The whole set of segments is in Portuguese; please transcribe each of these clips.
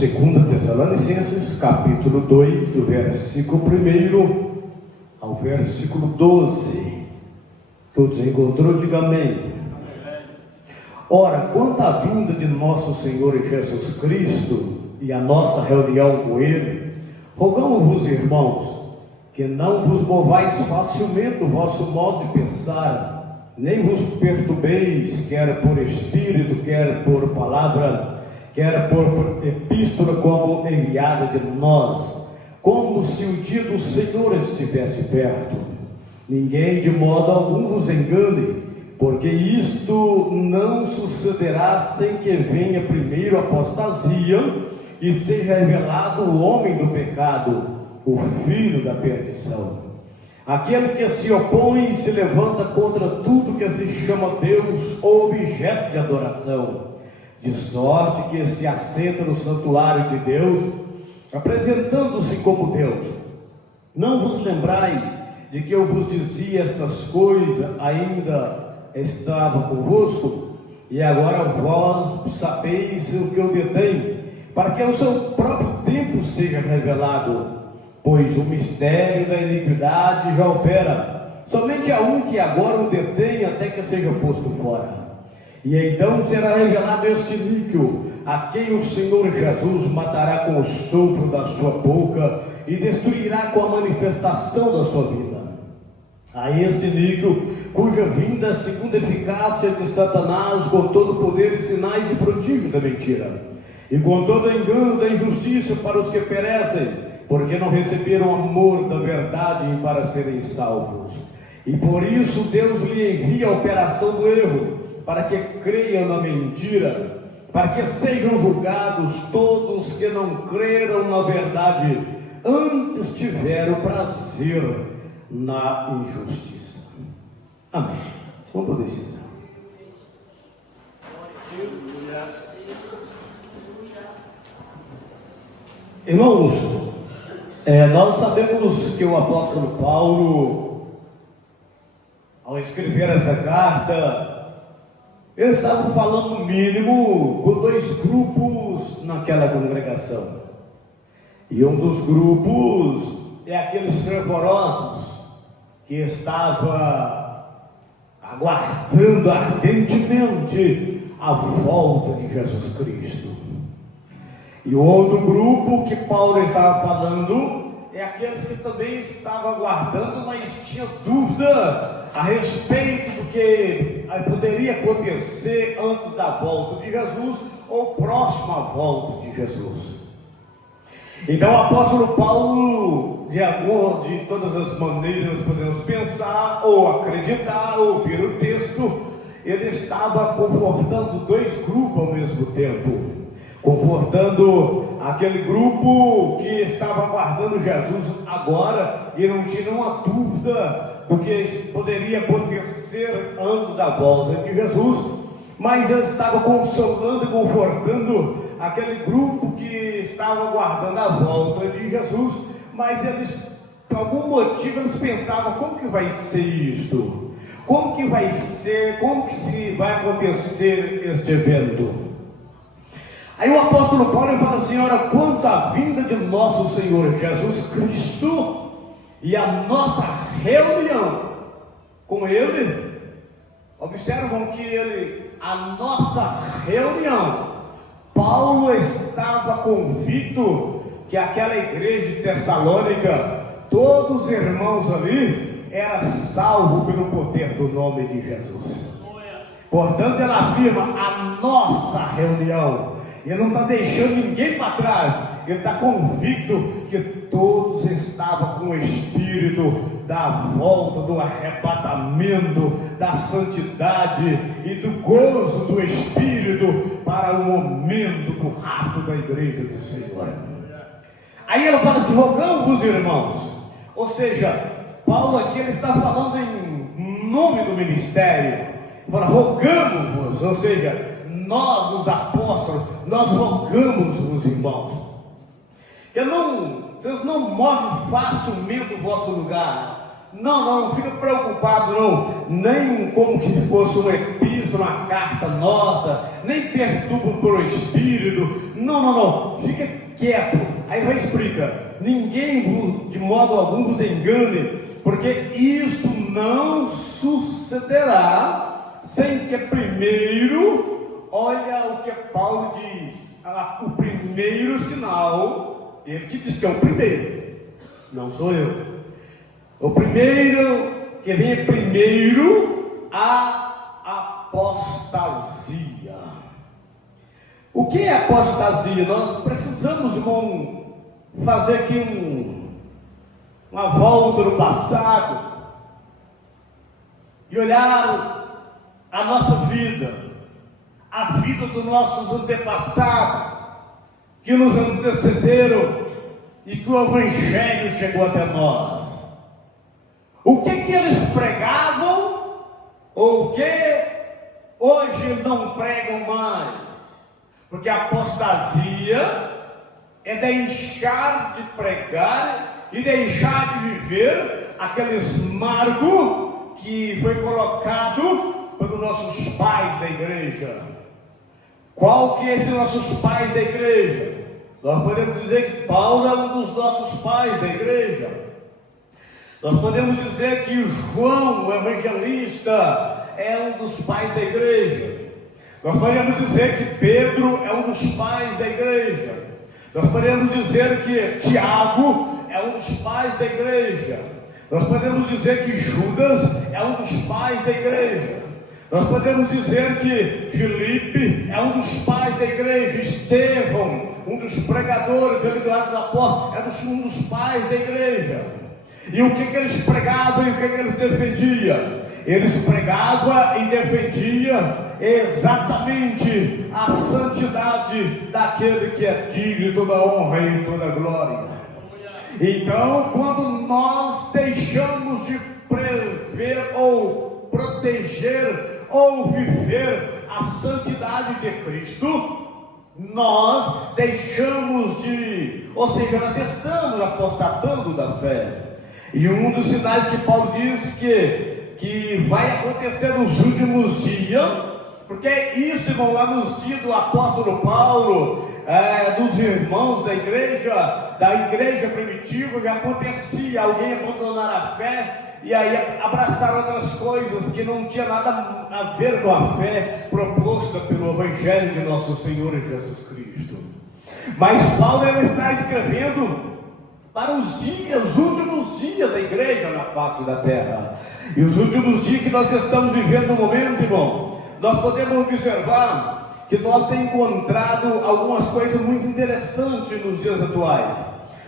2 Tessalonicenses, capítulo 2, do versículo 1 ao versículo 12. Todos encontrou? Diga amém. Ora, quanto à vinda de nosso Senhor Jesus Cristo e a nossa reunião com Ele, rogamos-vos, irmãos, que não vos movais facilmente do vosso modo de pensar, nem vos perturbeis, quer por espírito, quer por palavra, quer por epístola como enviada de nós, como se o dia do Senhor estivesse perto. Ninguém de modo algum vos engane, porque isto não sucederá sem que venha primeiro a apostasia e seja revelado o homem do pecado, o filho da perdição, aquele que se opõe e se levanta contra tudo que se chama Deus ou objeto de adoração, de sorte que se assenta no santuário de Deus, apresentando-se como Deus. Não vos lembrais de que eu vos dizia estas coisas, ainda estava convosco, e agora vós sabeis o que eu detenho, para que o seu próprio tempo seja revelado, pois o mistério da iniquidade já opera. Somente há um que agora o detém até que seja posto fora. E então será revelado este níquel, a quem o Senhor Jesus matará com o sopro da sua boca e destruirá com a manifestação da sua vida. A este níquel, cuja vinda é segundo a eficácia de Satanás, com todo o poder e sinais e prodígios da mentira, e com todo o engano da injustiça para os que perecem, porque não receberam o amor da verdade para serem salvos. E por isso Deus lhe envia a operação do erro, para que creiam na mentira, para que sejam julgados todos que não creram na verdade, antes tiveram prazer na injustiça. Amém. Vamos poder ensinar. Irmãos, nós sabemos que o apóstolo Paulo, ao escrever essa carta, ele estava falando no mínimo com 2 grupos naquela congregação. E um dos grupos é aqueles fervorosos que estava aguardando ardentemente a volta de Jesus Cristo. E o outro grupo que Paulo estava falando é aqueles que também estavam aguardando, mas tinha dúvida a respeito do que poderia acontecer antes da volta de Jesus ou próximo à volta de Jesus. Então o apóstolo Paulo, de todas as maneiras podemos pensar ou acreditar, ouvir o texto, ele estava confortando 2 grupos ao mesmo tempo. Confortando aquele grupo que estava aguardando Jesus agora e não tinha nenhuma dúvida do que poderia acontecer antes da volta de Jesus, mas ele estava consolando e confortando aquele grupo que estava aguardando a volta de Jesus, mas eles, por algum motivo, eles pensavam: como que vai ser isto? Como que vai ser? Como que se vai acontecer este evento? Aí o apóstolo Paulo fala assim: ora, quanto à vinda de nosso Senhor Jesus Cristo e a nossa reunião com Ele, observam que a nossa reunião, Paulo estava convicto que aquela igreja de Tessalônica, todos os irmãos ali, eram salvos pelo poder do nome de Jesus. Portanto, ele afirma: a nossa reunião. Ele não está deixando ninguém para trás. Ele está convicto que todos estavam com o espírito da volta, do arrebatamento, da santidade e do gozo do espírito para o momento do rapto da igreja do Senhor. Aí ele fala assim: rogamos-vos, irmãos. Ou seja, Paulo aqui ele está falando em nome do ministério. Ele fala: rogamos-vos, ou seja, nós, os apóstolos, nós rogamos-vos, irmãos. Vocês não movem facilmente o vosso lugar. Não fica preocupado, não. Nem como que fosse uma epístola isso numa carta nossa, nem perturba por espírito. Não. Fica quieto. Aí vai explica. Ninguém de modo algum vos engane, porque isto não sucederá sem que primeiro, olha o que Paulo diz, o primeiro sinal, ele que diz que é o primeiro, não sou eu. O primeiro, que vem primeiro, a apostasia. O que é apostasia? Nós precisamos, irmão, fazer aqui uma volta no passado e olhar a nossa vida, a vida dos nossos antepassados, que nos antecederam e que o Evangelho chegou até nós. O que eles pregavam, ou o que hoje não pregam mais? Porque a apostasia é deixar de pregar e deixar de viver aqueles marcos que foi colocado pelos nossos pais da igreja. Qual que é esses nossos pais da igreja? Nós podemos dizer que Paulo é um dos nossos pais da igreja. Nós podemos dizer que João, o evangelista, é um dos pais da igreja. Nós podemos dizer que Pedro é um dos pais da igreja. Nós podemos dizer que Tiago é um dos pais da igreja. Nós podemos dizer que Judas é um dos pais da igreja. Nós podemos dizer que Filipe é um dos pais da igreja. Estevão, um dos pregadores, ele do Atos dos Apóstolos, é um dos pais da igreja. E o que eles pregavam e o que eles defendiam? Eles pregavam e defendiam exatamente a santidade daquele que é digno de toda honra e toda glória. Então, quando nós deixamos de prever ou proteger ou viver a santidade de Cristo, nós deixamos ou seja, nós estamos apostatando da fé. E um dos sinais que Paulo diz que vai acontecer nos últimos dias, porque isso, irmão, lá nos dias do apóstolo Paulo, dos irmãos da igreja primitiva, já acontecia alguém abandonar a fé e aí abraçar outras coisas que não tinha nada a ver com a fé proposta pelo Evangelho de nosso Senhor Jesus Cristo. Mas Paulo, ele está escrevendo para os últimos dias da igreja na face da terra. E os últimos dias que nós estamos vivendo no momento, irmão, nós podemos observar que nós temos encontrado algumas coisas muito interessantes nos dias atuais.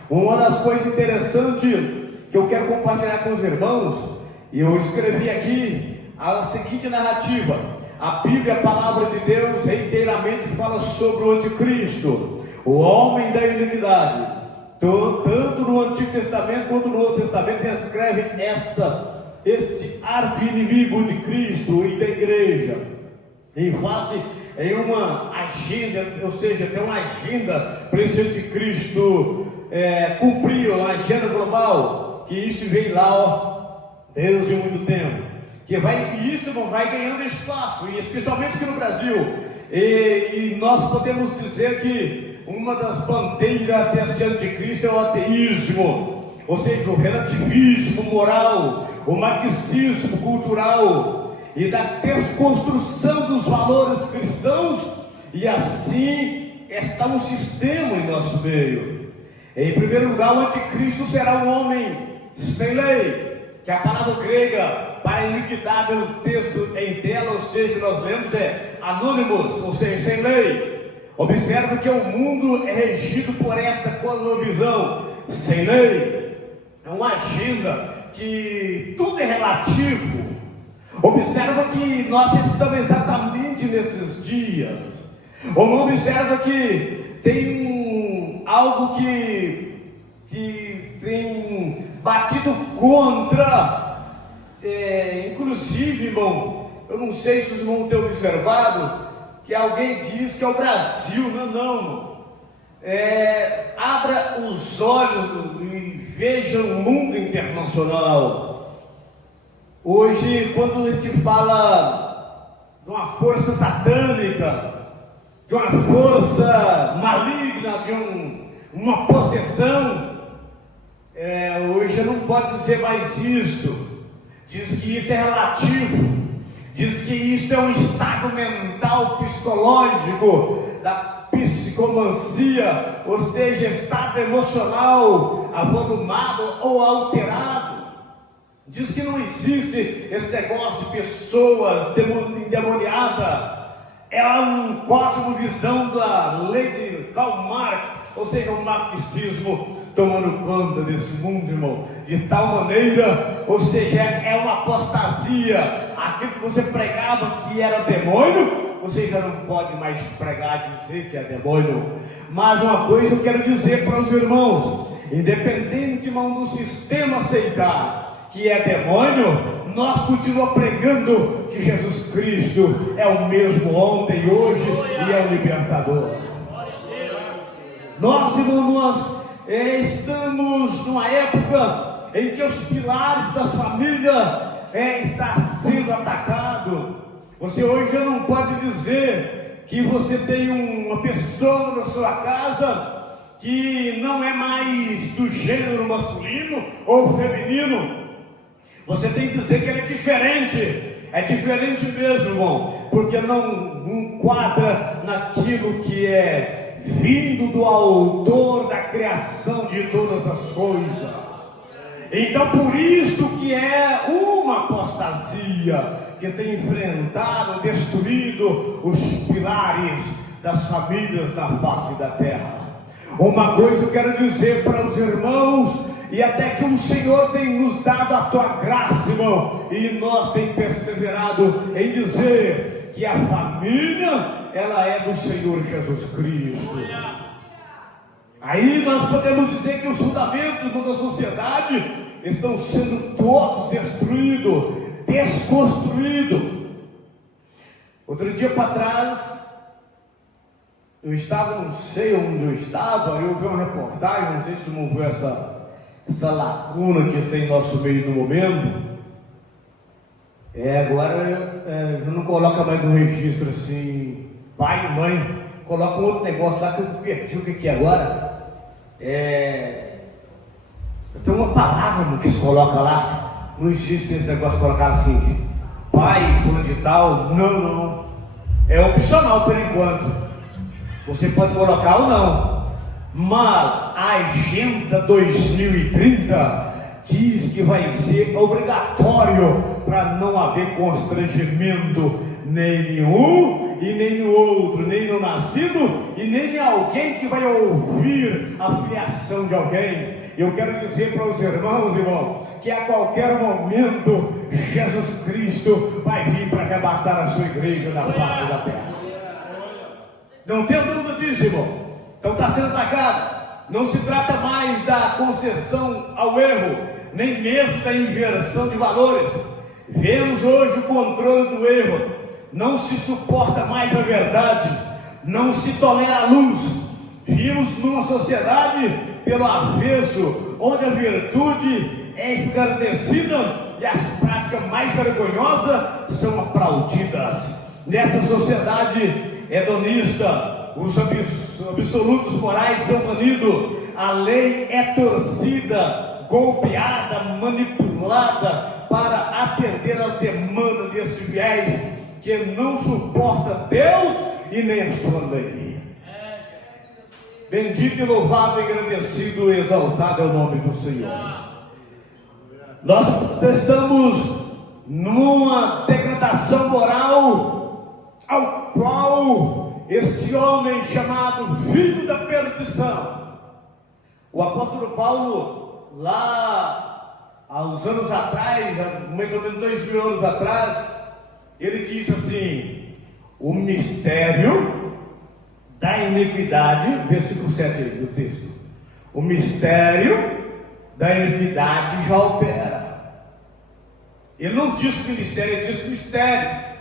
Uma das coisas interessantes que eu quero compartilhar com os irmãos, e eu escrevi aqui a seguinte narrativa. A Bíblia, a palavra de Deus, reiteiramente fala sobre o anticristo, o homem da iniquidade. Tanto no Antigo Testamento quanto no Novo Testamento descreve este arqui-inimigo de Cristo e da igreja, em face em uma agenda, ou seja, tem uma agenda para esse anticristo cumprir, uma agenda global, que isso vem lá desde muito tempo, e isso não vai ganhando espaço, e especialmente aqui no Brasil, e nós podemos dizer que uma das bandeiras desse anticristo é o ateísmo, ou seja, o relativismo moral, o marxismo cultural e da desconstrução dos valores cristãos, e assim está um sistema em nosso meio. Em primeiro lugar, o anticristo será um homem sem lei, que a palavra grega para iniquidade no texto em tela, ou seja, nós lemos anônimos, ou seja, sem lei. Observa que o mundo é regido por esta cosmovisão sem lei. É uma agenda que tudo é relativo. Observa que nós estamos exatamente nesses dias. Observa que tem algo que tem batido contra, inclusive, irmão, eu não sei se os irmãos têm observado, que alguém diz que é o Brasil. Não. Abra os olhos e veja o mundo internacional. Hoje, quando a gente fala de uma força satânica, de uma força maligna, de uma possessão. Hoje não pode dizer mais isto. Diz que isso é relativo. Diz que isso é um estado mental, psicológico, da psicomancia, ou seja, estado emocional avolumado ou alterado. Diz que não existe esse negócio de pessoas endemoniadas. É uma cosmovisão da lei de Karl Marx, ou seja, o marxismo tomando conta desse mundo, irmão, de tal maneira, ou seja, é uma apostasia. Aquilo que você pregava que era demônio, você já não pode mais pregar e dizer que é demônio. Mas uma coisa eu quero dizer para os irmãos, independente, irmão, do sistema aceitar que é demônio, nós continuamos pregando que Jesus Cristo é o mesmo ontem, hoje e é o libertador. Nós, irmãos, estamos numa época em que os pilares das famílias estão sendo atacados. Você hoje já não pode dizer que você tem uma pessoa na sua casa que não é mais do gênero masculino ou feminino. Você tem que dizer que ele é diferente mesmo, irmão, porque não enquadra naquilo que é vindo do autor da criação de todas as coisas. Então por isso que é uma apostasia que tem enfrentado, destruído os pilares das famílias na face da terra. Uma coisa eu quero dizer para os irmãos, e até que o Senhor tem nos dado a tua graça, irmão, e nós temos perseverado em dizer que a família, ela é do Senhor Jesus Cristo. Aí nós podemos dizer que os fundamentos da sociedade estão sendo todos destruídos, desconstruídos. Outro dia para trás, eu estava, não sei onde eu estava, eu vi uma reportagem, não sei se você não viu essa lacuna que está em nosso meio no momento. Agora já não coloca mais no registro assim, pai e mãe, coloca um outro negócio lá que eu perdi o que é agora. Tem uma palavra que se coloca lá, não existe esse negócio de colocar assim, pai, fulano de tal, não, é opcional por enquanto, você pode colocar ou não, mas a Agenda 2030 diz que vai ser obrigatório para não haver constrangimento nenhum e nem no outro, nem no nascido e nem em alguém que vai ouvir a filiação de alguém. Eu quero dizer para os irmãos, que a qualquer momento Jesus Cristo vai vir para arrebatar a sua igreja da face da terra. Não tenho dúvida disso, irmão. Então está sendo atacado. Não se trata mais da concessão ao erro, nem mesmo da inversão de valores. Vemos hoje o controle do erro. Não se suporta mais a verdade, não se tolera a luz. Vimos numa sociedade pelo avesso, onde a virtude é escarnecida e as práticas mais vergonhosas são aplaudidas. Nessa sociedade hedonista, os absolutos morais são banidos, a lei é torcida, golpeada, manipulada para atender às demandas desses fiéis que não suporta Deus e nem a sua lei. Bendito e louvado, engrandecido e exaltado é o nome do Senhor. Nós estamos numa degradação moral ao qual este homem chamado filho da perdição, o apóstolo Paulo, lá há uns anos atrás, mais ou menos 2000 anos atrás, ele disse assim: o mistério da iniquidade, versículo 7 aí do texto, o mistério da iniquidade já opera. Ele não disse ministério, ele disse mistério.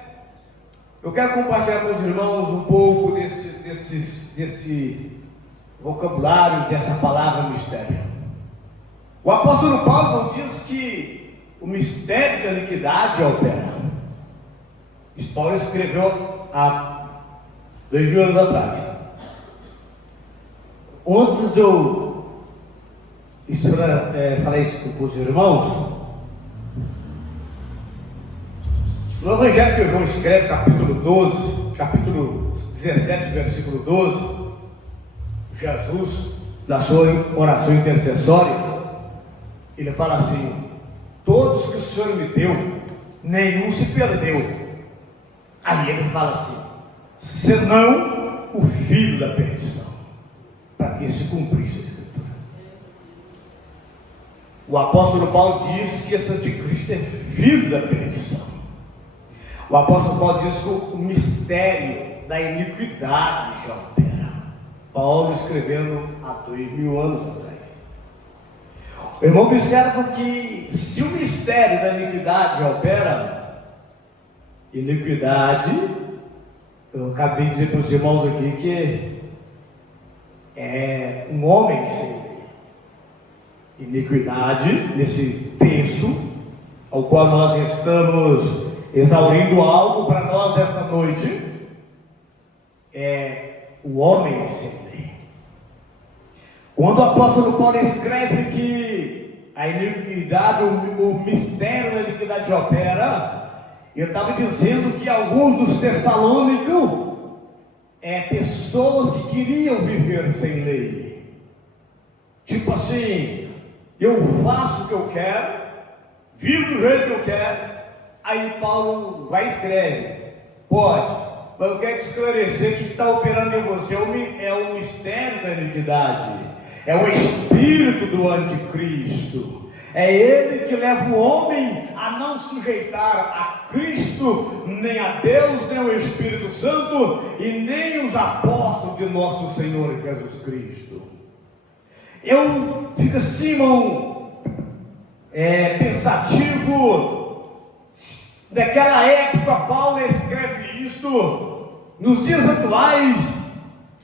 Eu quero compartilhar com os irmãos um pouco desse vocabulário, dessa palavra mistério. O apóstolo Paulo diz que o mistério da iniquidade opera. Paulo escreveu há 2000 anos atrás. Antes eu falei isso com os irmãos, no Evangelho que João escreve, capítulo 12, capítulo 17, versículo 12, Jesus, na sua oração intercessória, ele fala assim: todos que o Senhor me deu, nenhum se perdeu. Aí ele fala assim: senão o filho da perdição, para que se cumprisse a Escritura. O apóstolo Paulo diz que esse anticristo é filho da perdição. O apóstolo Paulo diz que o mistério da iniquidade já opera. Paulo escrevendo há 2000 anos atrás. O irmão observa que se o mistério da iniquidade já opera, iniquidade, eu acabei de dizer para os irmãos aqui que é um homem sem lei. Iniquidade, nesse texto, ao qual nós estamos exaurindo algo para nós esta noite, é o homem sem lei. Quando o apóstolo Paulo escreve que a iniquidade, o mistério da iniquidade opera, ele estava dizendo que alguns dos tessalônicos pessoas que queriam viver sem lei, tipo assim, eu faço o que eu quero, vivo do jeito que eu quero. Aí Paulo vai e escreve: pode, mas eu quero te esclarecer que está operando em você é o mistério da iniquidade, é o espírito do anticristo, é ele que leva o homem a não sujeitar a Cristo, nem a Deus, nem o Espírito Santo, e nem os apóstolos de nosso Senhor Jesus Cristo. Eu fico assim, irmão, pensativo. Naquela época Paulo escreve isto. Nos dias atuais,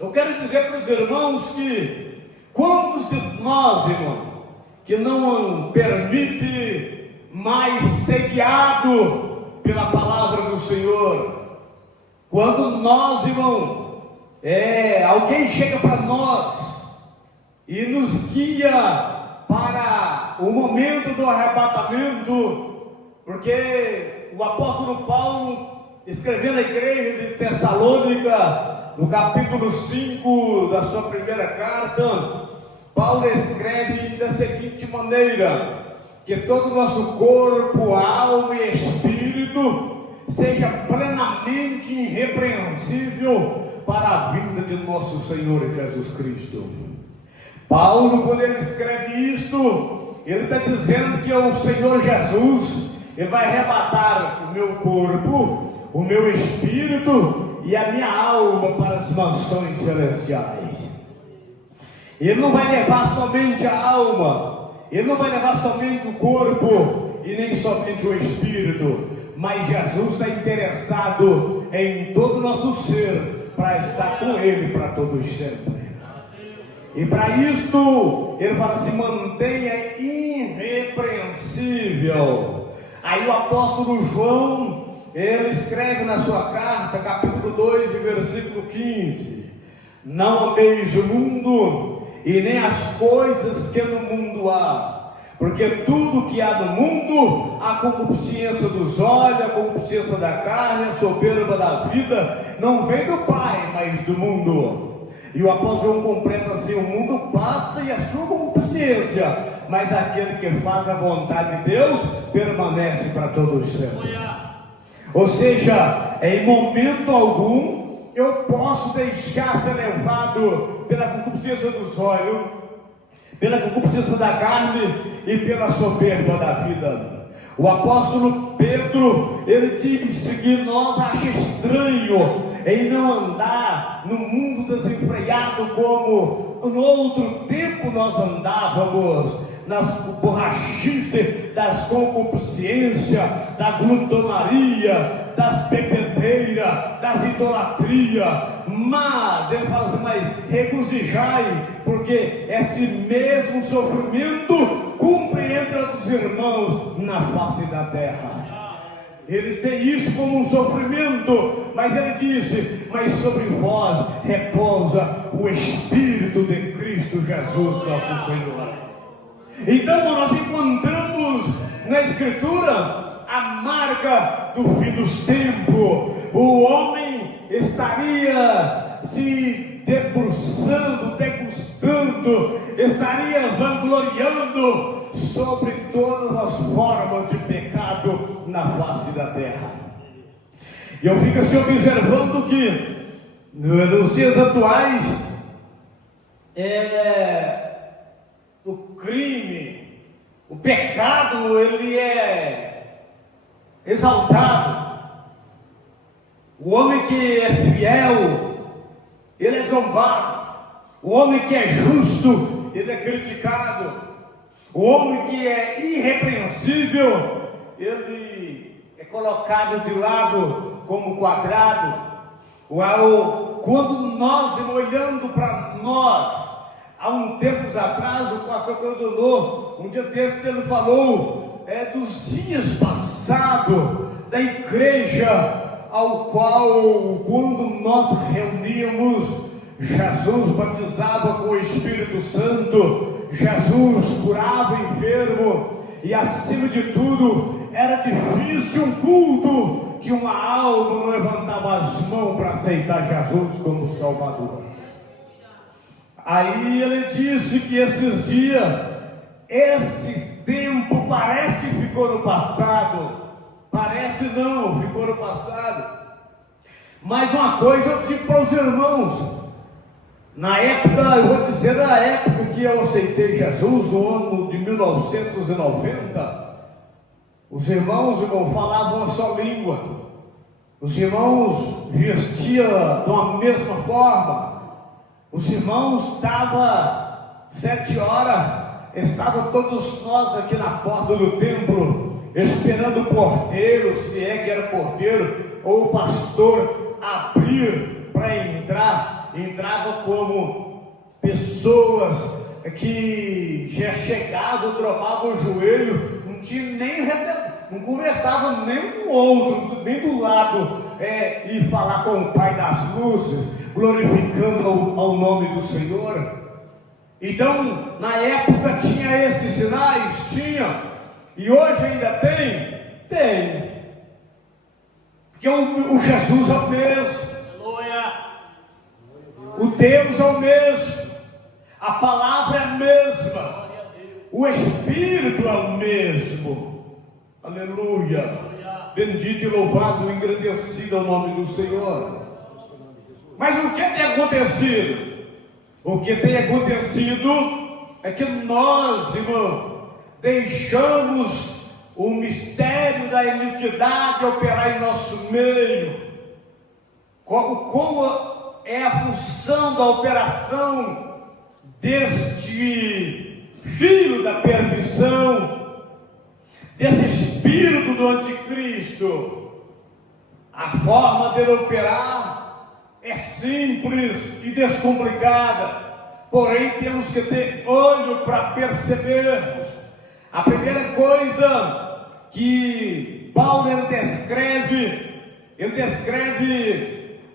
eu quero dizer para os irmãos que quantos de nós, irmão, que não permite mais ser guiado pela palavra do Senhor, quando nós, irmão, alguém chega para nós e nos guia para o momento do arrebatamento, porque o apóstolo Paulo, escrevendo à igreja de Tessalônica, no capítulo 5 da sua primeira carta, Paulo escreve da seguinte maneira: que todo o nosso corpo, alma e espírito seja plenamente irrepreensível para a vinda de nosso Senhor Jesus Cristo. Paulo, quando ele escreve isto, ele está dizendo que o Senhor Jesus, ele vai arrebatar o meu corpo, o meu espírito e a minha alma para as mansões celestiais. Ele não vai levar somente a alma, ele não vai levar somente o corpo e nem somente o espírito, mas Jesus está interessado em todo o nosso ser, para estar com ele para todos sempre. E para isto, ele fala assim: mantenha irrepreensível. Aí o apóstolo João, ele escreve na sua carta, capítulo 2, versículo 15: não ameis o mundo, e nem as coisas que no mundo há, porque tudo que há no mundo, a concupiscência dos olhos, a concupiscência da carne, a soberba da vida, não vem do Pai, mas do mundo. E o apóstolo João completa assim: o mundo passa e a sua concupiscência, mas aquele que faz a vontade de Deus permanece para todos sempre. Ou seja, em momento algum eu posso deixar ser levado pela concupiscência dos olhos, pela concupiscência da carne e pela soberba da vida. O apóstolo Pedro, ele disse que nós achamos estranho em não andar no mundo desenfreado como no outro tempo nós andávamos, nas borrachices das concupiscências, da glutonaria, das bebedeiras, das idolatrias. Mas ele fala assim: mas regozijai, porque esse mesmo sofrimento cumpre entre os irmãos na face da terra. ele tem isso como um sofrimento, mas ele disse: mas sobre vós repousa o Espírito de Cristo Jesus, nosso Senhor. Então nós encontramos na Escritura a marca do fim dos tempos. O homem estaria se debruçando, degustando, estaria vangloriando sobre todas as formas de pecado na face da terra. E eu fico assim observando que nos dias atuais o crime, o pecado, ele é exaltado. O homem que é fiel, ele é zombado. O homem que é justo, ele é criticado. O homem que é irrepreensível, ele é colocado de lado como quadrado. Quando nós, olhando para nós, há um tempos atrás, o pastor Cleudonor, um dia desses, ele falou dos dias passados da igreja, ao qual, quando nós reuníamos, Jesus batizava com o Espírito Santo, Jesus curava enfermo, e acima de tudo, era difícil um culto que uma alma não levantava as mãos para aceitar Jesus como Salvador. Aí ele disse que esses dias, esse tempo parece que ficou no passado. Parece não, ficou no passado. Mas uma coisa eu digo para os irmãos, na época, eu vou dizer na época que eu aceitei Jesus, no ano de 1990, os irmãos não falavam uma só língua, os irmãos vestiam de uma mesma forma, os irmãos estavam 7 horas, estavam todos nós aqui na porta do templo, esperando o porteiro, se é que era porteiro, ou o pastor abrir para entrar. Entrava como pessoas que já chegavam, dropavam o joelho, não tinha nem não conversavam nem com o outro, nem do lado, e falar com o Pai das luzes, glorificando ao nome do Senhor. Então, na época tinha esses sinais? Tinha. E hoje ainda tem? Tem. Porque o Jesus é o mesmo. O Deus é o mesmo. A palavra é a mesma. O Espírito é o mesmo. Aleluia. Bendito e louvado, engrandecido é o nome do Senhor. Mas o que tem acontecido? O que tem acontecido é que nós, irmão, deixamos o mistério da iniquidade operar em nosso meio. Como é a função da operação deste filho da perdição, desse espírito do anticristo. A forma dele operar é simples e descomplicada, porém temos que ter olho para percebermos. A primeira coisa que Paulo descreve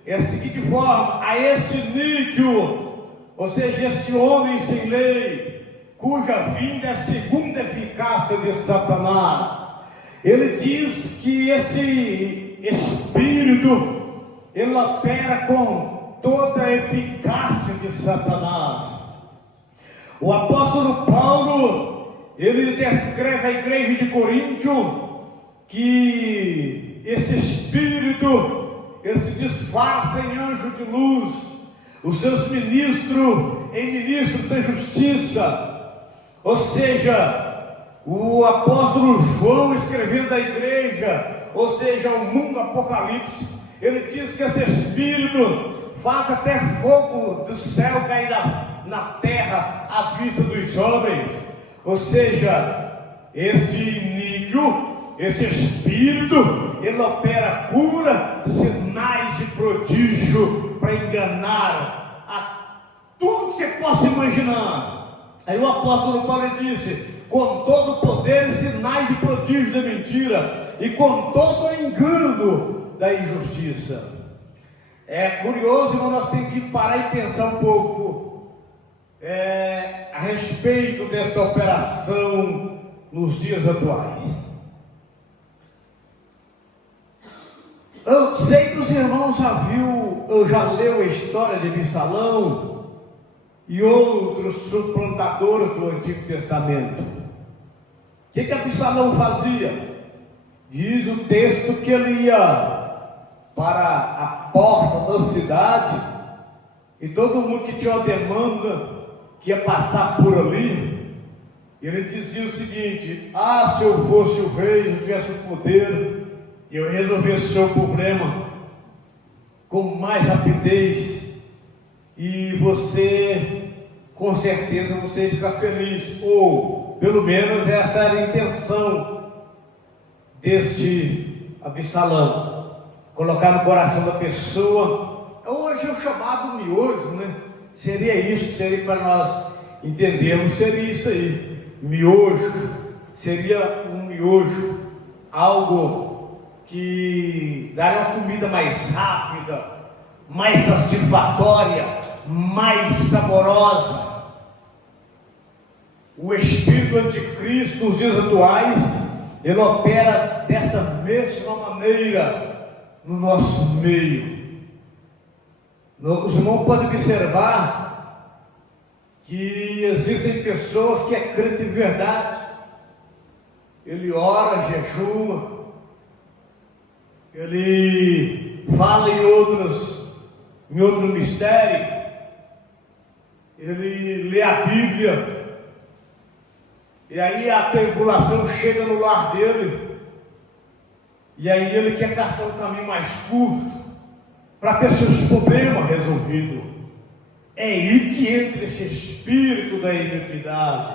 a seguinte forma: a esse níquel, ou seja, esse homem sem lei, cuja vinda é segundo a eficácia de Satanás. Ele diz que esse espírito, ele opera com toda a eficácia de Satanás. O apóstolo Paulo, ele descreve a igreja de Coríntio que esse espírito, ele se disfarça em anjo de luz, os seus ministros em ministro da justiça. Ou seja, o apóstolo João escrevendo à igreja, ou seja, o mundo apocalipse, ele diz que esse espírito faz até fogo do céu cair na terra à vista dos homens. Ou seja, este iníquo, esse espírito, ele opera cura, sinais de prodígio para enganar a tudo que você possa imaginar. Aí o apóstolo Paulo disse: com todo o poder e sinais de prodígio da mentira, e com todo o engano da injustiça. É curioso, irmão, nós temos que parar e pensar um pouco a respeito desta operação nos dias atuais. Eu sei que os irmãos já leu a história de Absalão e outros suplantadores do Antigo Testamento. O que Absalão fazia? Diz o texto que ele ia para a porta da cidade e todo mundo que tinha uma demanda que ia passar por ali, ele dizia o seguinte: se eu fosse o rei, eu tivesse o poder, eu resolvesse o seu problema com mais rapidez, e você, com certeza, você fica feliz, ou pelo menos essa era a intenção deste Absalão, colocar no coração da pessoa. Hoje é o chamado miojo, né? Seria isso, seria para nós entendermos, seria isso aí, miojo, seria um miojo, algo que daria uma comida mais rápida, mais satisfatória, mais saborosa. O espírito anticristo nos dias atuais, ele opera desta mesma maneira no nosso meio. Os irmãos podem observar que existem pessoas que é crente de verdade, ele ora, jejua, ele fala em outro mistério, ele lê a Bíblia, e aí a tribulação chega no lar dele, e aí ele quer caçar um caminho mais curto para ter seus problemas resolvidos. É aí que entra esse espírito da iniquidade,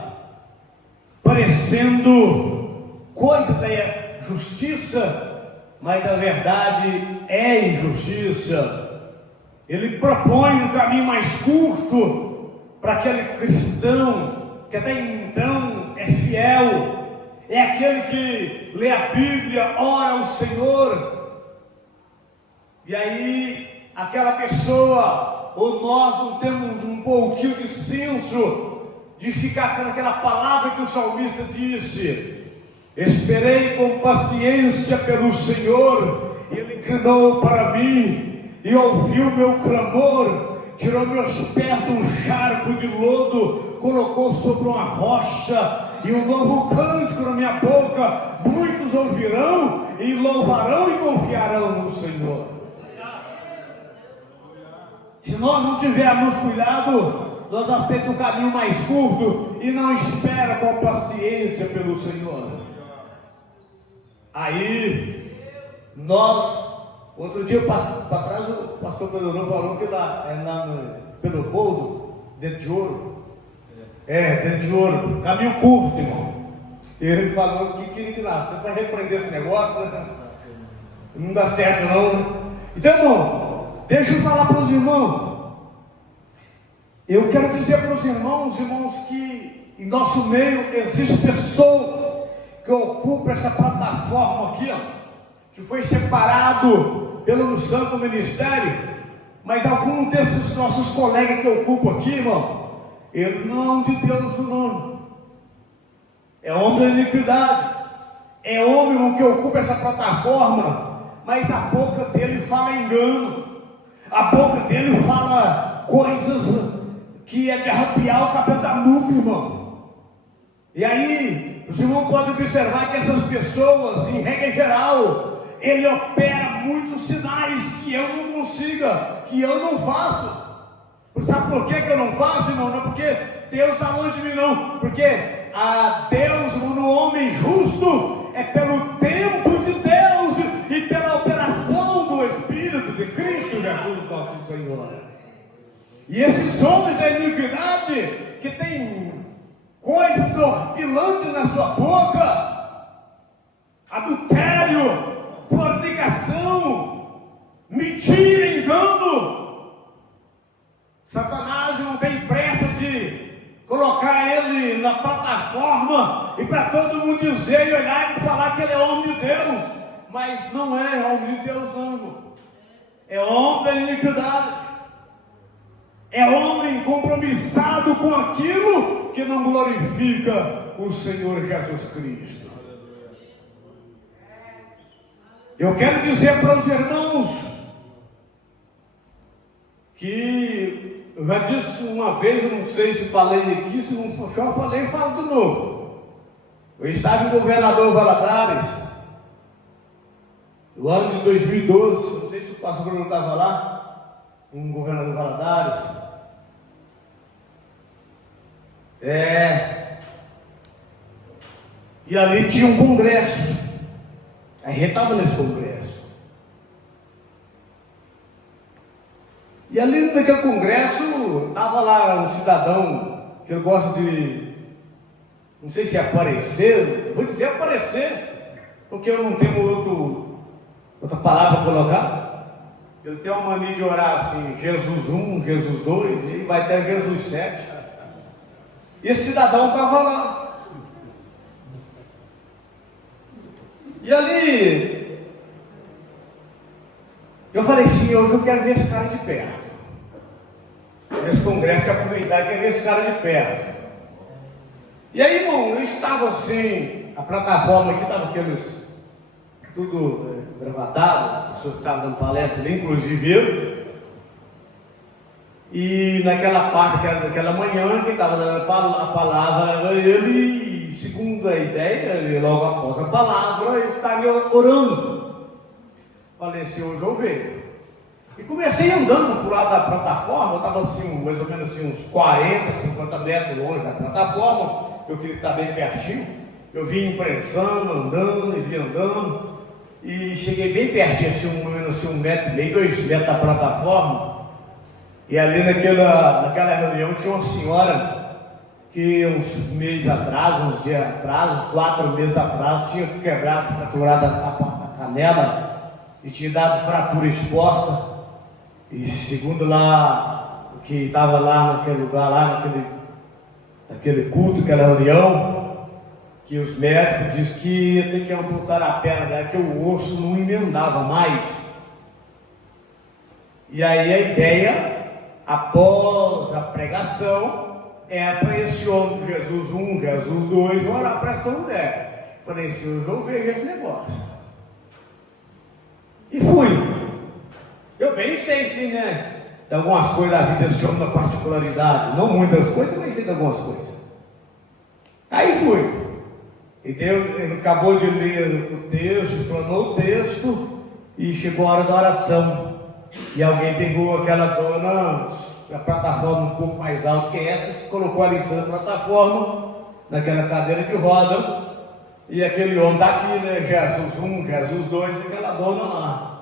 parecendo coisa da justiça, mas na verdade é injustiça. Ele propõe um caminho mais curto para aquele cristão que até então é fiel, é aquele que lê a Bíblia, ora ao Senhor, e aí aquela pessoa, ou nós não temos um pouquinho de senso de ficar com aquela palavra que o salmista disse: esperei com paciência pelo Senhor, e Ele inclinou para mim e ouviu meu clamor, tirou meus pés de um charco de lodo, colocou sobre uma rocha, e um novo cântico na minha boca. Muitos ouvirão e louvarão e confiarão no Senhor. Se nós não tivermos cuidado, nós aceitamos o caminho mais curto e não espera com paciência pelo Senhor. Aí, outro dia para trás, o pastor Pedro falou que lá pelo Boldo, dentro de ouro, dentro de ouro, caminho curto, irmão. E ele falou que queria que nasce, você vai repreender esse negócio, né? Não dá certo não, né? Então, irmão, deixa eu falar para os irmãos. Eu quero dizer para os irmãos, que em nosso meio existem pessoas que ocupam essa plataforma aqui, que foi separado pelo Santo Ministério, mas alguns desses nossos colegas que ocupam aqui, irmão, ele não é de Deus o nome, é homem da iniquidade, é homem, irmão, que ocupa essa plataforma, mas a boca dele fala engano, a boca dele fala coisas que é de arrepiar o cabelo da nuca, irmão. E aí, os irmãos podem observar que essas pessoas, em regra geral, ele opera muitos sinais que eu não consiga, que eu não faço. Sabe por que eu não faço, irmão? Não é porque Deus está longe de mim, não. Porque a Deus no homem justo é pelo tempo de Deus e pela operação do Espírito de Cristo Jesus nosso Senhor. E esses homens da iniquidade, que têm coisas horripilantes na sua boca, adultério, fornicação, mentira, engano. Satanás não tem pressa de colocar colocar ele na plataforma e para todo mundo dizer e olhar e falar que ele é homem de Deus, mas não é homem de Deus não, irmão. É homem da iniquidade, é homem compromissado com aquilo que não glorifica o Senhor Jesus Cristo. Eu quero dizer para os irmãos que eu já disse uma vez, eu não sei se falei aqui, se não for, eu falei, falo de novo. Eu estava em Governador Valadares, no ano de 2012, não sei se o pastor Bruno estava lá, em Governador Valadares. E ali tinha um congresso. A gente estava nesse congresso. E ali naquele congresso, estava lá um cidadão que eu gosto de, não sei se aparecer, vou dizer aparecer, porque eu não tenho outra palavra para colocar. Ele tem uma mania de orar assim, Jesus 1, Jesus 2, e vai até Jesus 7. E esse cidadão estava lá. E ali, eu falei assim, hoje eu quero ver esse cara de perto. Nesse congresso que aproveitar e quero ver esse cara de perto. E aí, irmão, eu estava assim, a plataforma aqui estava aqueles, tudo gravatado, o senhor estava dando palestra ali, inclusive eu. E naquela parte, naquela manhã, quem estava dando a palavra era ele. E segundo a ideia, logo após a palavra, ele estaria orando. Falei assim, hoje eu vejo. E comecei andando por lá da plataforma, eu estava assim, mais ou menos assim, uns 40, 50 metros longe da plataforma, eu queria estar bem pertinho. Eu vim imprensando, andando, e vim andando, e cheguei bem pertinho, assim, mais ou menos assim, 1,5 metro, 2 metros da plataforma. E ali naquela reunião tinha uma senhora que uns meses atrás, uns dias atrás, uns 4 meses atrás, tinha quebrado, fraturado a canela e tinha dado fratura exposta. E segundo lá, o que estava lá naquele lugar, lá naquele culto, aquela reunião, que os médicos disseram que ia ter que amputar a perna dela, que o osso não emendava mais. E aí a ideia, após a pregação, para esse homem, Jesus 1, Jesus 2, orar para essa mulher. Falei assim, eu vou ver esse negócio. E fui. Eu bem sei sim, né? De algumas coisas da vida desse homem, da particularidade. Não muitas coisas, mas sei de algumas coisas. Aí fui. E ele acabou de ler o texto, explanou o texto, e chegou a hora da oração. E alguém pegou aquela dona, a plataforma um pouco mais alta que essa, se colocou ali em cima da plataforma, naquela cadeira de roda, e aquele homem está aqui, né? Jesus 1, Jesus 2, e aquela dona lá.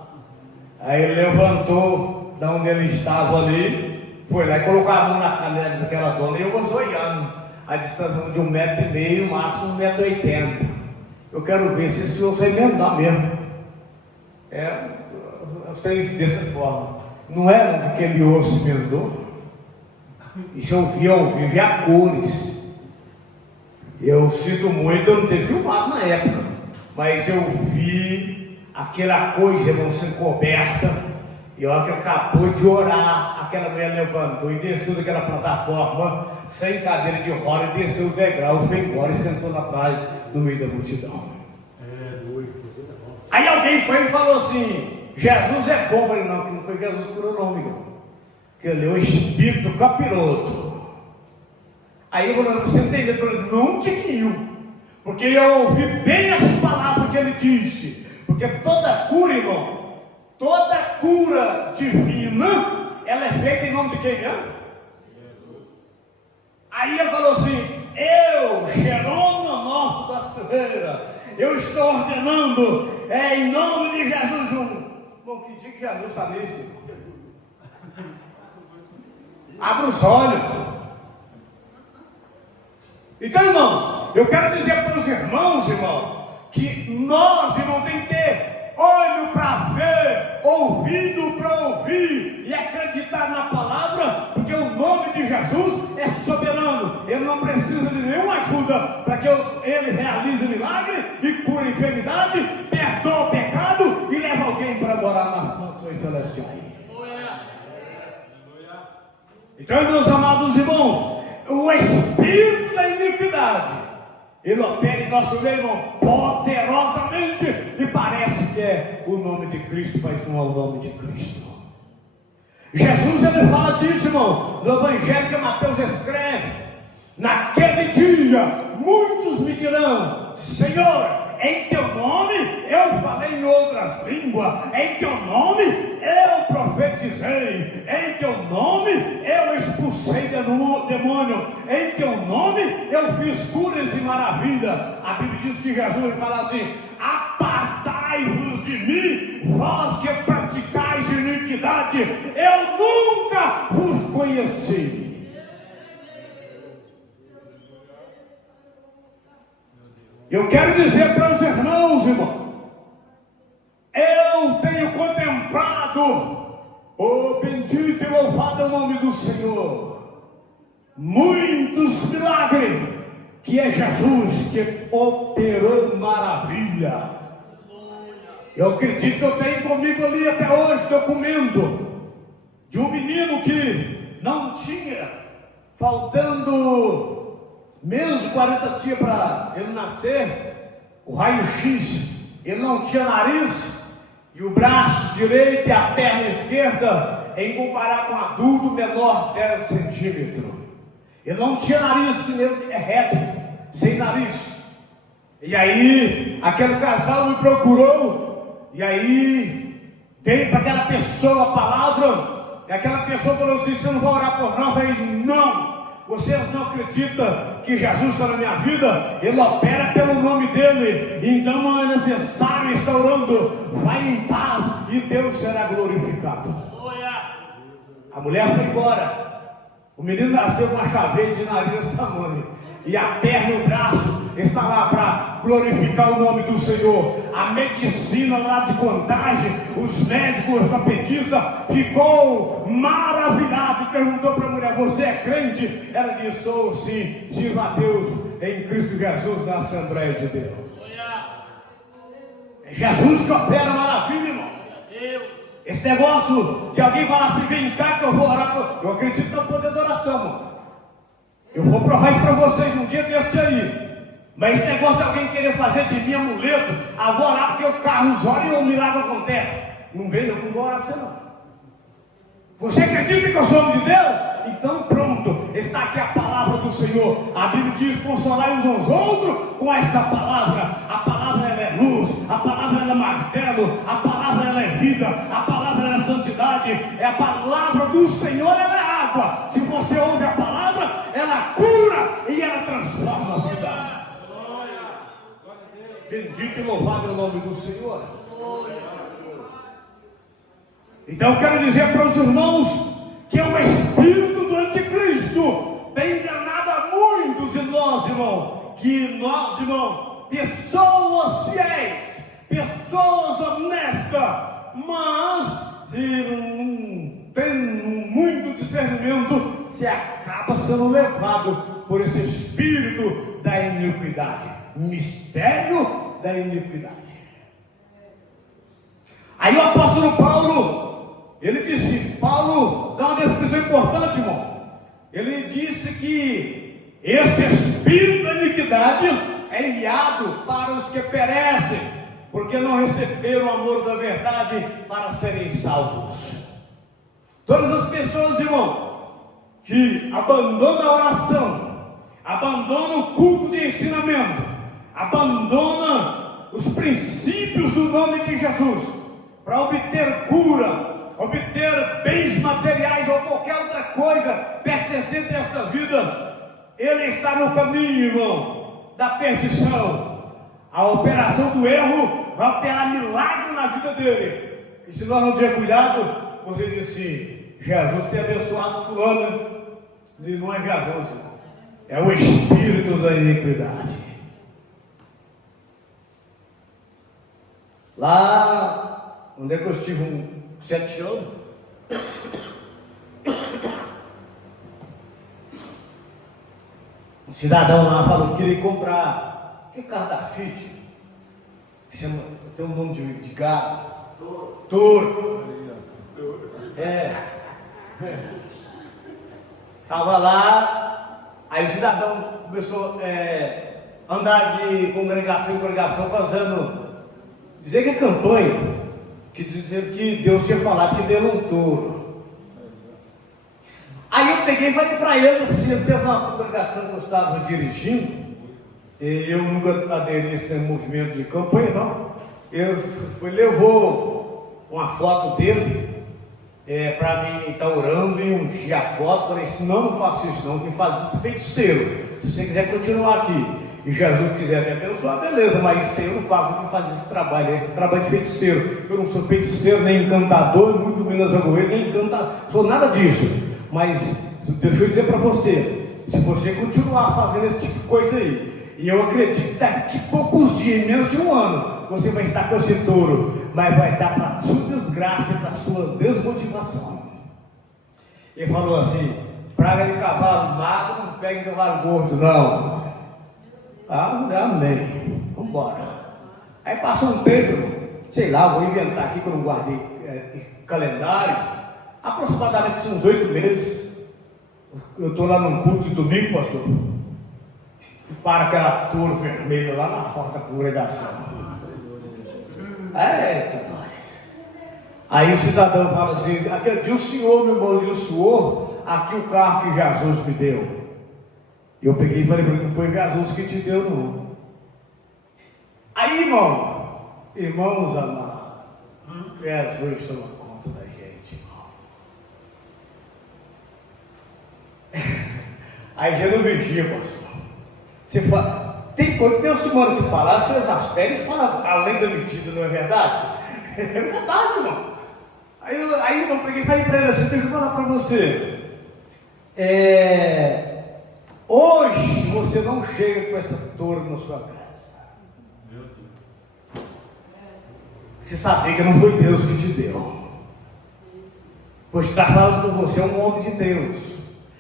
Aí ele levantou da onde ele estava ali, foi lá e colocou a mão na canela daquela dona, e eu vou olhando a distância de 1,5 metro, máximo 1,80 m. Eu quero ver se esse senhor vai emendar mesmo. Vocês dessa forma. Não era aquele osso emendou? Isso eu vi ao vivo e a cores. Eu sinto muito eu não ter filmado na época, mas eu vi aquela coisa não sendo coberta. E a hora que acabou de orar, aquela mulher levantou e desceu daquela plataforma, sem cadeira de roda, e desceu os degraus, foi embora e sentou lá atrás, no meio da multidão. Aí alguém foi e falou assim, Jesus é bom. Eu falei, não, que não foi Jesus curou não, amigão. Que ele é o espírito capiroto. Aí eu falei, você entendeu? Eu falei, não, tiquinho. Porque eu ouvi bem as palavras que ele disse. Porque toda cura, irmão, toda cura divina, ela é feita em nome de quem, né? Aí ele falou assim, eu, Jerônimo Norte da Silveira, eu estou ordenando, em nome de Jesus 1. Bom, que dia que Jesus sabe isso? Abra os olhos. Então, irmãos, eu quero dizer para os irmãos, que nós, irmãos, tem que ter olho para ver, ouvido para ouvir e acreditar na palavra, porque o nome de Jesus é soberano. Ele não não precisa de nenhuma ajuda para que ele realize milagre e cure enfermidade, perdoa o pecado e leva alguém para morar nas mansões celestiais. Então, meus amados irmãos, o espírito da iniquidade, ele opera em nosso meio, irmão, poderosamente, e parece que é o nome de Cristo, mas não é o nome de Cristo. Jesus, ele fala disso, irmão, no Evangelho que Mateus escreve: naquele dia, muitos me dirão: Senhor, em teu nome eu falei em outras línguas, em teu nome eu profetizei, em teu nome eu expulsei demônio, em teu nome eu fiz curas e maravilha. A Bíblia diz que Jesus fala assim: apartai-vos de mim, vós que praticais iniquidade, eu nunca vos conheci. Eu quero dizer para os irmãos, irmão, eu tenho contemplado, bendito e louvado é o nome do Senhor, muitos milagres, que é Jesus que operou maravilha. Eu acredito que eu tenho comigo ali até hoje documento de um menino que não tinha, faltando menos de 40 dias para ele nascer, o raio-x, ele não tinha nariz, e o braço direito e a perna esquerda, em comparar com um adulto, menor 10 centímetros. Ele não tinha nariz, que ele é reto, sem nariz. E aí, aquele casal me procurou, e aí, dei para aquela pessoa a palavra, e aquela pessoa falou assim: você não vai orar por nós? Eu falei: não. Vocês não acreditam que Jesus está na minha vida? Ele opera pelo nome dele. Então não é necessário estar orando. Vai em paz e Deus será glorificado. A mulher foi embora. O menino nasceu com uma chaveira de nariz desse tamanho, e a perna e o braço está lá para glorificar o nome do Senhor. A medicina lá de Contagem, os médicos, os ortopedistas, ficou maravilhado. Perguntou para a mulher: você é crente? Ela disse: sou sim, sirva a Deus em Cristo Jesus na Assembleia de Deus. É Jesus que opera maravilha, irmão. Esse negócio de alguém falar assim: vem cá que eu vou orar, eu acredito no poder da oração, irmão. Eu vou provar isso para vocês um dia desse aí. Mas esse negócio de alguém querer fazer de mim amuleto, vou orar porque o Carlos ora e o milagre acontece. Não vem, eu não vou orar para você não. Você acredita que eu sou homem de Deus? Então pronto, está aqui a palavra do Senhor. A Bíblia diz: consolar uns aos outros com esta palavra. A palavra ela é luz, a palavra ela é martelo, a palavra ela é vida, a palavra ela é santidade. É a palavra do Senhor, ela é água. Se você ouve a palavra, ela cura e ela transforma a vida. Bendito e louvado é o nome do Senhor. Então eu quero dizer para os irmãos que o espírito do anticristo tem enganado a muitos de nós, irmão. Que nós, irmão, pessoas fiéis, pessoas honestas, mas se não tem muito discernimento, se acaba sendo levado por esse espírito da iniquidade, mistério da iniquidade. Aí o apóstolo Paulo, ele disse, Paulo dá uma descrição importante, irmão. Ele disse que este espírito da iniquidade é enviado para os que perecem, porque não receberam o amor da verdade para serem salvos. Todas as pessoas, irmão, que abandonam a oração, abandonam o culto de ensinamento, abandonam os princípios do nome de Jesus, para obter cura, obter bens materiais ou qualquer outra coisa pertencente a esta vida, ele está no caminho, irmão, da perdição. A operação do erro vai operar milagre na vida dele. E se nós não tiver cuidado, você diz assim: Jesus tem abençoado fulano, e não é Jesus, irmão. É o espírito da iniquidade. Lá onde é que eu estive 7 anos, cidadão lá falou que queria comprar que carro da Fiat, que chama, tem um nome de gado, touro. Estava lá, aí o cidadão começou a andar de congregação em congregação, dizer que é campanha, que dizer que Deus tinha falado que deu um touro. Aí eu peguei e falei para ele assim, teve uma congregação que eu estava dirigindo, e eu nunca aderi a esse movimento de campanha, então ele levou uma foto dele para mim estar orando e ungir a foto. Falei assim, não faço isso não, quem faz isso é feiticeiro. Se você quiser continuar aqui e Jesus quiser te abençoar, beleza, mas isso aí eu não faço, quem faz esse trabalho é trabalho de feiticeiro. Eu não sou feiticeiro, nem encantador, muito menos agorreiro, nem encantador, sou nada disso. Mas deixa eu dizer para você, se você continuar fazendo esse tipo de coisa aí, e eu acredito que daqui a poucos dias, menos de um ano, você vai estar com esse touro, mas vai dar para a sua desgraça e para a sua desmotivação. Ele falou assim, praga de cavalo magro não pega em cavalo gordo não. Amém, vamos embora. Aí passou um tempo, sei lá, vou inventar aqui que eu não guardei calendário, aproximadamente uns 8 meses, eu estou lá num culto de domingo, pastor, para aquela touro vermelha lá na porta da congregação. Aí o cidadão fala assim, aquele dia o senhor, meu irmão, disse, o senhor, aqui o carro que Jesus me deu. E eu peguei e falei para ele, não foi Jesus que te deu não. Aí irmãos amados, Jesus toma conta da gente, irmão. Aí já não vigia, pastor. Você fala, tem Deus que manda se falar, se as pernas falam além da mentira, não é verdade? É verdade, irmão. Aí eu peguei e falei para ele assim, deixa eu falar para você. Hoje você não chega com essa touro na sua casa. Meu Deus. Você saber que não foi Deus que te deu. Pois está falando com você, é um homem de Deus.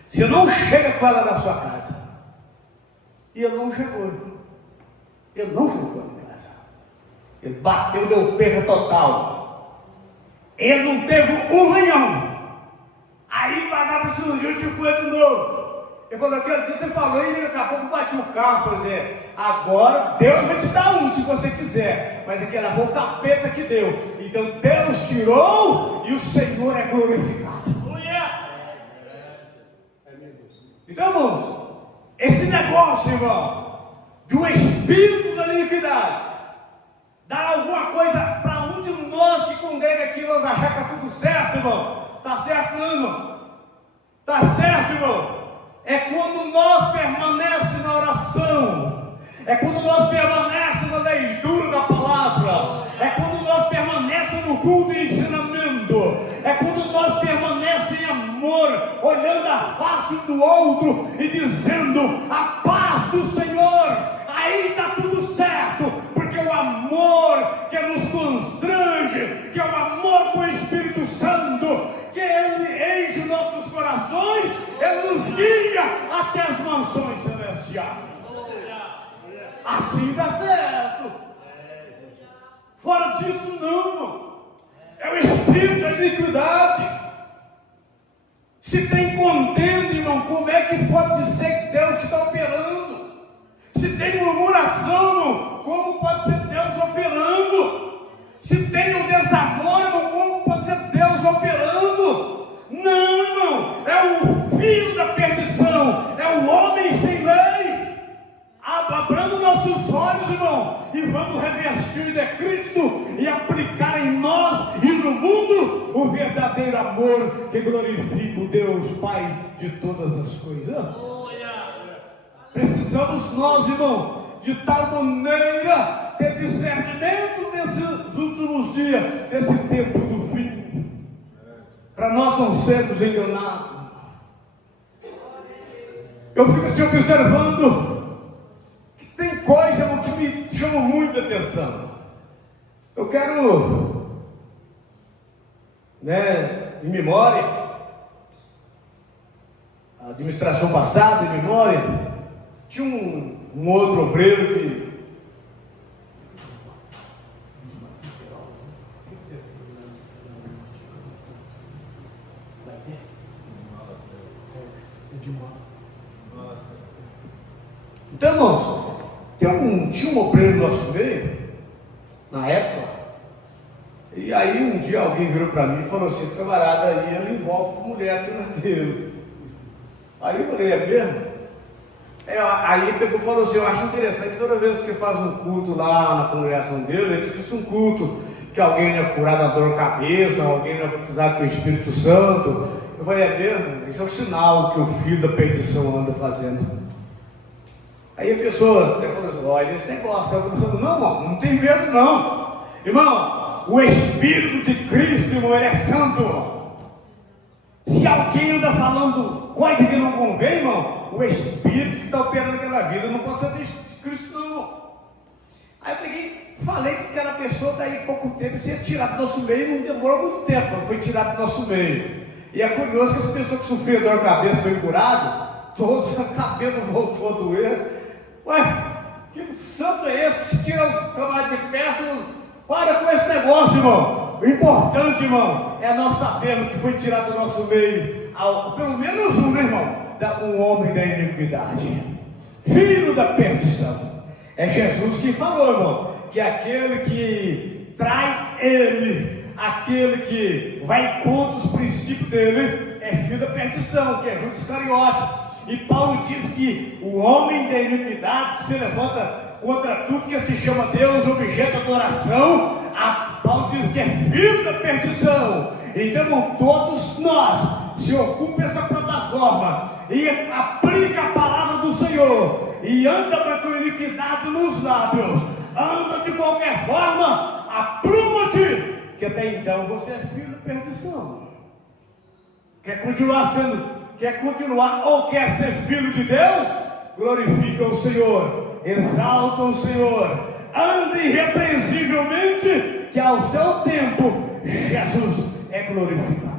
Você não chega com ela na sua casa. E ele não chegou. Ele não chegou em casa. Ele bateu, deu perda total. Ele não teve um ranhão. Aí pagava surgiu e ficou de novo. Ele falou, aquele dia você falou e daqui a pouco bati o carro, por exemplo. Agora Deus vai te dar um se você quiser. Mas aquele foi o capeta que deu. Então Deus tirou e o Senhor é glorificado. Então, irmãos, esse negócio, irmão, de um espírito da iniquidade, dar alguma coisa para um de nós que congrega aqui, nós achar que está tudo certo, irmão. Está certo não, irmão? Está certo, irmão? É quando nós permanecemos na oração, é quando nós permanecemos na leitura da palavra, é quando nós permanecemos no culto e ensinamento, é quando nós permanecemos em amor, olhando a face do outro e dizendo a paz do Senhor. Aí está tudo certo, porque o amor que nos constrange, que é o amor do Espírito Santo, que Ele enche nossos corações, Ele nos guia até as mansões celestiais. Assim dá certo. Fora disso não. É o espírito da iniquidade. Se tem contenda, irmão, como é que pode dizer que Deus está operando? Se tem murmuração, irmão, como pode ser Deus operando? Se tem o desamor, irmão, como pode ser Deus operando? Não, irmão, é o filho da perdição, é o homem sem lei. Abramos nossos olhos, irmão, e vamos revestir de Cristo e aplicar em nós e no mundo o verdadeiro amor que glorifica o Deus Pai de todas as coisas. Precisamos nós, irmão, de tal maneira ter discernimento nesses últimos dias, desse tempo do fim, para nós não sermos enganados. Eu fico assim observando que tem coisa que me chama muita atenção. Eu quero, em memória, a administração passada, em memória, Tinha um outro obreiro que então, irmãos, tinha um obreiro no nosso meio, na época, e aí um dia alguém virou para mim e falou assim: esse camarada aí, ele envolve com mulher aqui na dele. Aí eu falei: é mesmo? Aí ele pegou e falou assim: eu acho interessante, toda vez que faz um culto lá na congregação dele, ele fez um culto que alguém é curado da dor na cabeça, alguém é batizado com o Espírito Santo. Eu falei: é mesmo? Isso é o sinal que o filho da perdição anda fazendo. Aí a pessoa até falou assim: olha, esse negócio. Eu falei: não, irmão, não tem medo não. Irmão, o Espírito de Cristo, irmão, ele é santo. Se alguém anda falando coisa que não convém, irmão, o Espírito que está operando aquela vida não pode ser de Cristo não, irmão. Aí eu peguei, falei que aquela pessoa daí pouco tempo se ia tirar do nosso meio, não demorou muito tempo, mas foi tirado do nosso meio. E é curioso que as pessoas que sofriam dor na cabeça foi curado, todos a cabeça voltou a doer. Ué, que santo é esse? Se tira o camarada de perto, para com esse negócio, irmão. O importante, irmão, é nós sabermos que foi tirado do nosso meio, pelo menos um, né, irmão? Um homem da iniquidade, filho da perdição. É Jesus que falou, irmão, que aquele que trai ele, aquele que vai contra os princípios dele, é filho da perdição, que é Judas Iscariote. E Paulo diz que o homem da iniquidade que se levanta contra tudo que se chama Deus, objeto de adoração, Paulo diz que é filho da perdição. Então todos nós se ocupam essa plataforma e aplica a palavra do Senhor e anda com iniquidade nos lábios, anda de qualquer forma, apruma-te, que até então você é filho da perdição. Quer continuar ou quer ser filho de Deus? Glorifica o Senhor, exalta o Senhor, anda irrepreensivelmente, que ao seu tempo Jesus é glorificado.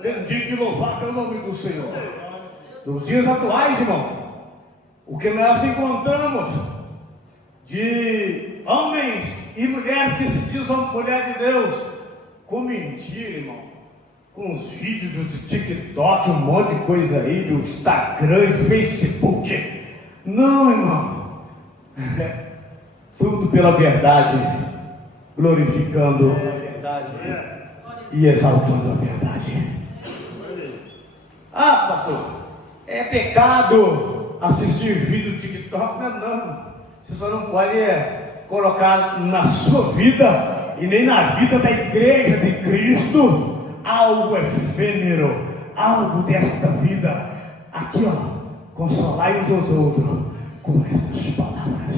Bendito e louvado é o nome do Senhor. Nos dias atuais, irmão, o que nós encontramos de homens e mulheres que se dizem mulher de Deus, com mentira, irmão, com os vídeos do TikTok, um monte de coisa aí, do Instagram, Facebook. Não, irmão, tudo pela verdade, glorificando a verdade e exaltando a verdade. Ah, pastor, é pecado assistir vídeo do TikTok? Não, você só não pode colocar na sua vida e nem na vida da igreja de Cristo algo efêmero, algo desta vida. Aqui, ó, consolai uns aos outros com estas palavras.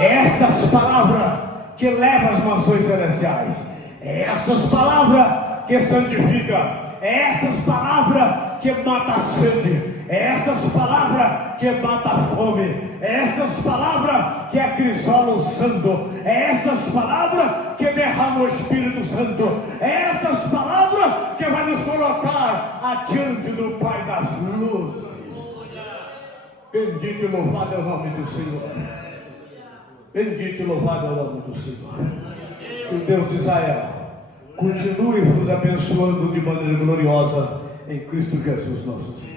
Estas palavras que levam às mansões celestiais. Estas palavras que santificam. Estas palavras que matam a sede. Estas palavras que matam a fome. Estas palavras que acrisolam o santo. Estas palavras que derramam o Espírito Santo. Estas palavras que vai nos colocar adiante do Pai das luzes. Bendito e louvado é o nome do Senhor. Bendito e louvado é o nome do Senhor. Que o Deus de Israel continue nos abençoando de maneira gloriosa em Cristo Jesus nosso Senhor.